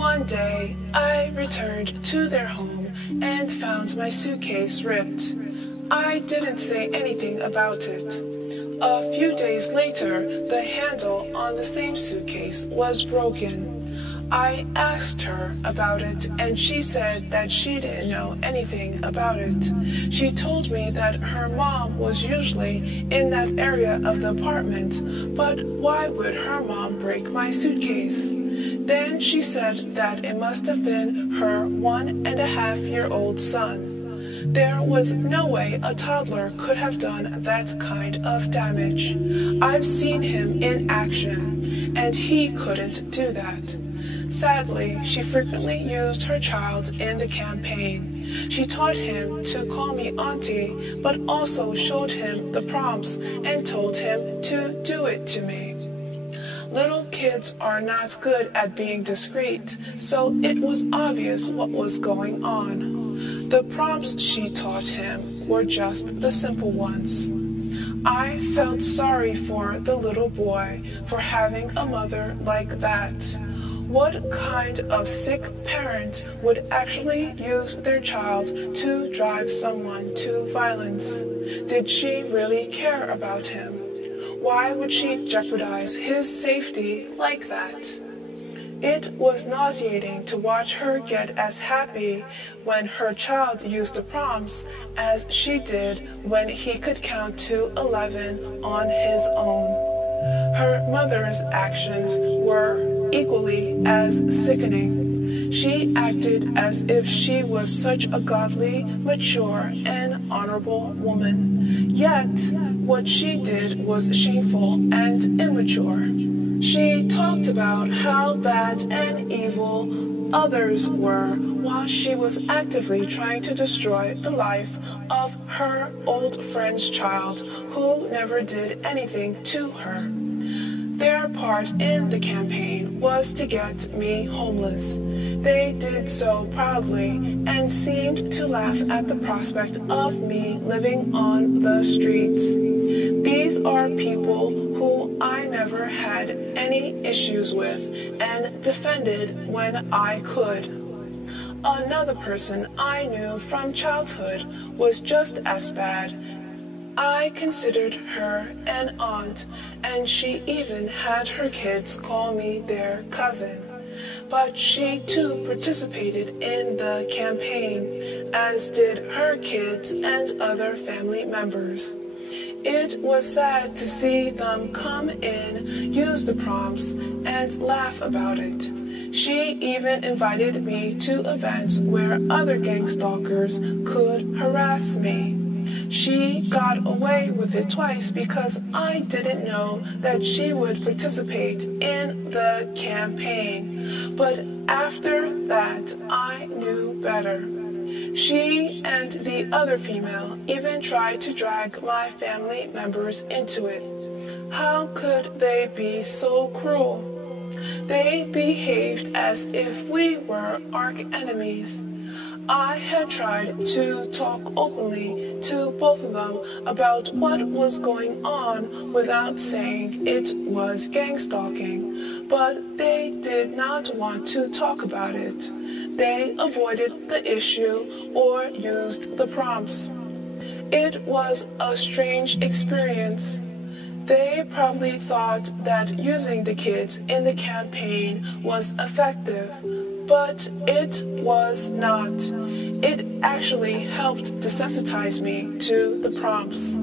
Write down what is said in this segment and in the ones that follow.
One day, I returned to their home and found my suitcase ripped. I didn't say anything about it. A few days later, the handle on the same suitcase was broken. I asked her about it, and she said that she didn't know anything about it. She told me that her mom was usually in that area of the apartment, but why would her mom break my suitcase? Then she said that it must have been her 1.5-year-old son. There was no way a toddler could have done that kind of damage. I've seen him in action, and he couldn't do that. Sadly, she frequently used her child in the campaign. She taught him to call me auntie, but also showed him the prompts and told him to do it to me. Little kids are not good at being discreet, so it was obvious what was going on. The prompts she taught him were just the simple ones. I felt sorry for the little boy for having a mother like that. What kind of sick parent would actually use their child to drive someone to violence? Did she really care about him? Why would she jeopardize his safety like that? It was nauseating to watch her get as happy when her child used the prompts as she did when he could count to 11 on his own. Her mother's actions were equally as sickening. She acted as if she was such a godly, mature, and honorable woman. Yet, what she did was shameful and immature. She talked about how bad and evil others were while she was actively trying to destroy the life of her old friend's child who never did anything to her. Their part in the campaign was to get me homeless. They did so proudly and seemed to laugh at the prospect of me living on the streets. These are people who I never had any issues with and defended when I could. Another person I knew from childhood was just as bad. I considered her an aunt, and she even had her kids call me their cousin. But she too participated in the campaign, as did her kids and other family members. It was sad to see them come in, use the prompts, and laugh about it. She even invited me to events where other gang stalkers could harass me. She got away with it twice because I didn't know that she would participate in the campaign. But after that, I knew better. She and the other female even tried to drag my family members into it. How could they be so cruel? They behaved as if we were arch enemies. I had tried to talk openly to both of them about what was going on without saying it was gang stalking, but they did not want to talk about it. They avoided the issue or used the prompts. It was a strange experience. They probably thought that using the kids in the campaign was effective, but it was not. It actually helped desensitize me to the prompts.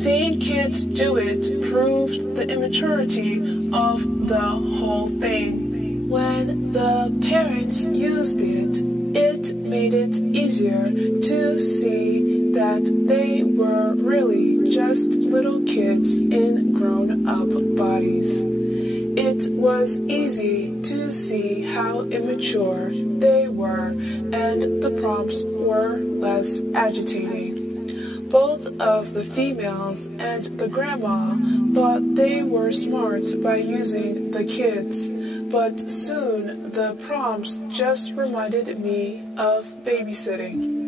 Seeing kids do it proved the immaturity of the whole thing. When the parents used it, it made it easier to see that they were really just little kids in grown-up bodies. It was easy to see how immature they were, and the prompts were less agitating. Both of the females and the grandma thought they were smart by using the kids, but soon the prompts just reminded me of babysitting.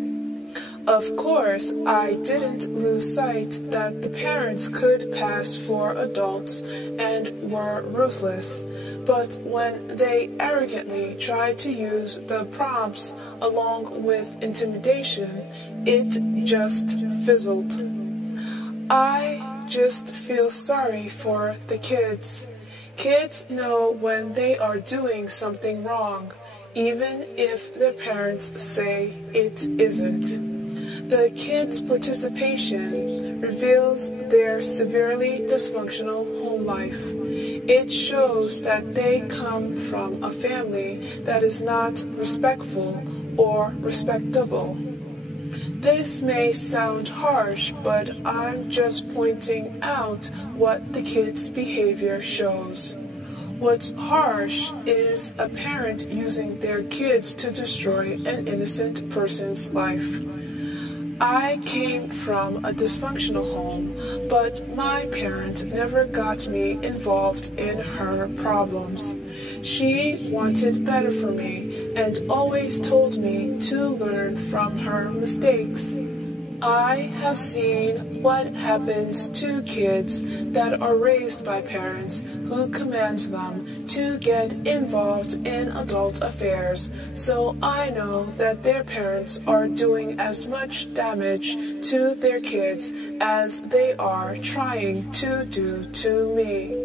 Of course, I didn't lose sight that the parents could pass for adults and were ruthless, but when they arrogantly tried to use the prompts along with intimidation, it just fizzled. I just feel sorry for the kids. Kids know when they are doing something wrong, even if their parents say it isn't. The kids' participation reveals their severely dysfunctional home life. It shows that they come from a family that is not respectful or respectable. This may sound harsh, but I'm just pointing out what the kids' behavior shows. What's harsh is a parent using their kids to destroy an innocent person's life. I came from a dysfunctional home, but my parent never got me involved in her problems. She wanted better for me and always told me to learn from her mistakes. I have seen what happens to kids that are raised by parents who command them to get involved in adult affairs, so I know that their parents are doing as much damage to their kids as they are trying to do to me.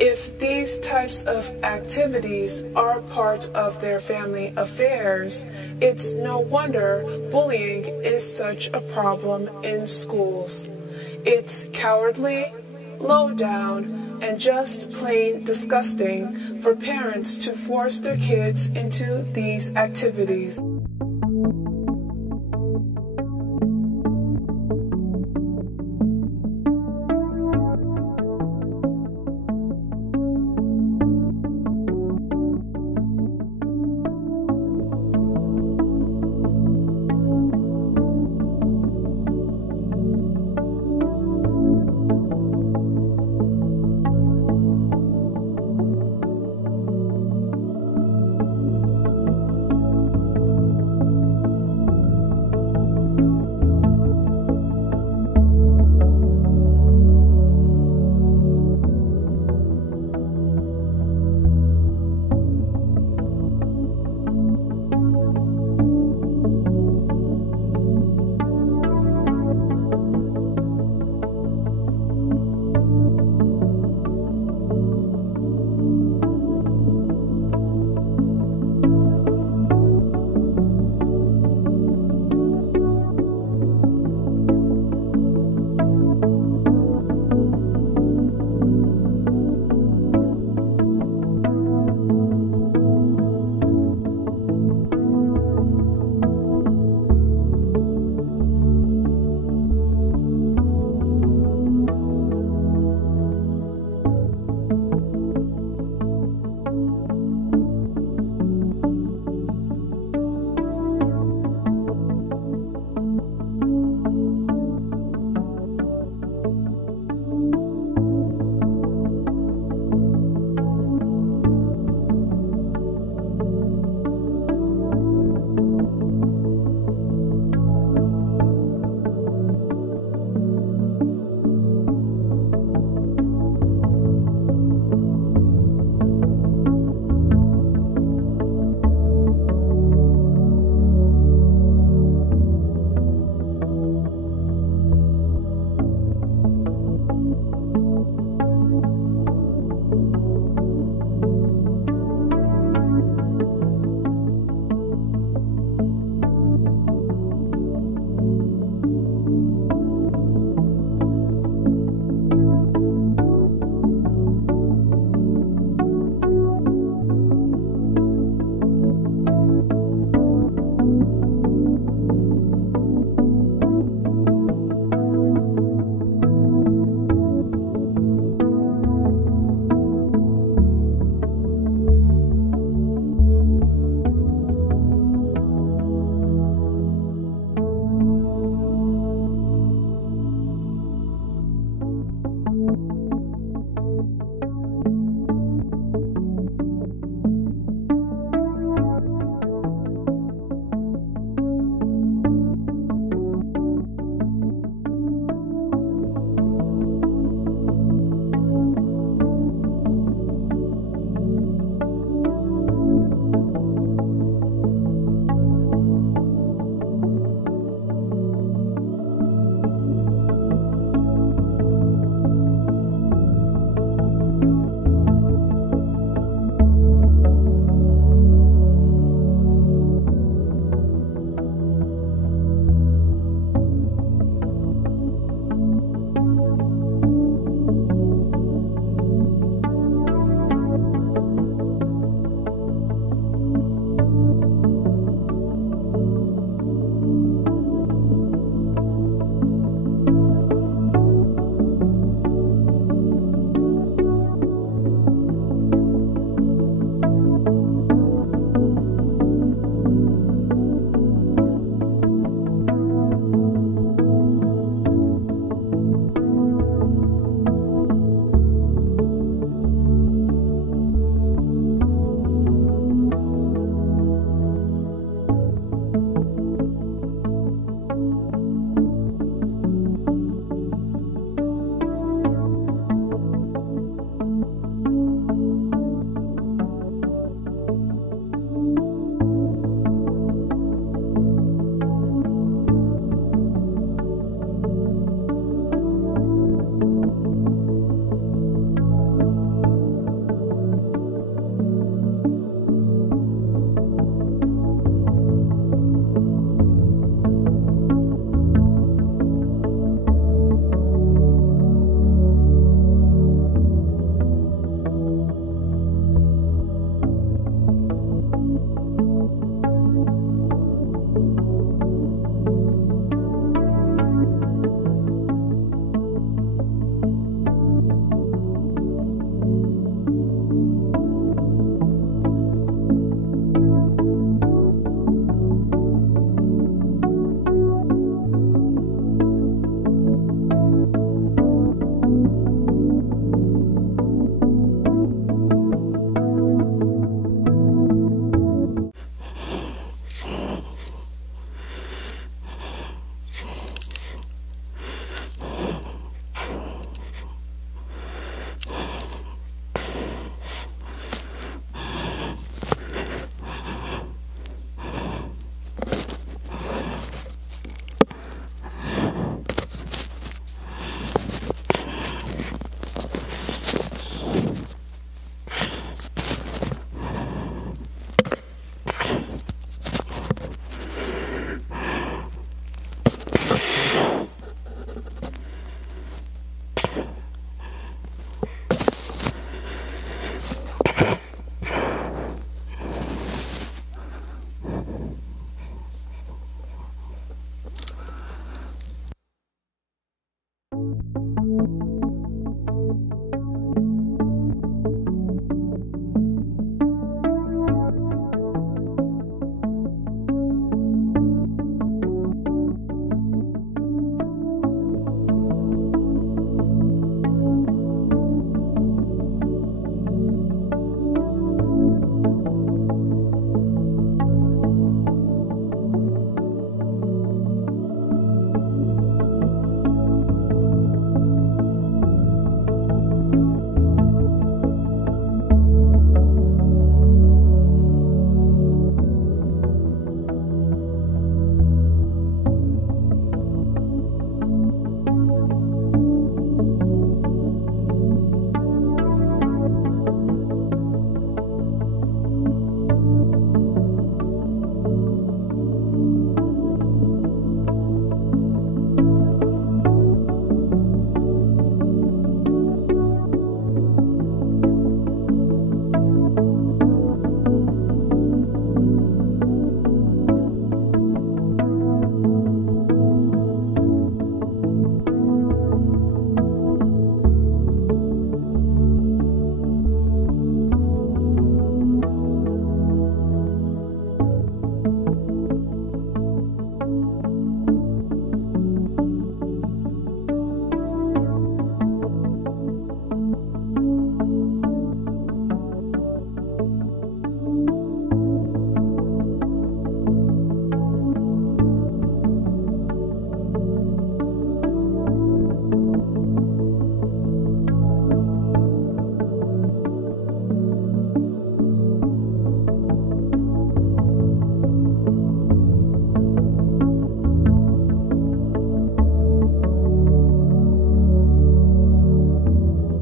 If these types of activities are part of their family affairs, it's no wonder bullying is such a problem in schools. It's cowardly, low down, and just plain disgusting for parents to force their kids into these activities.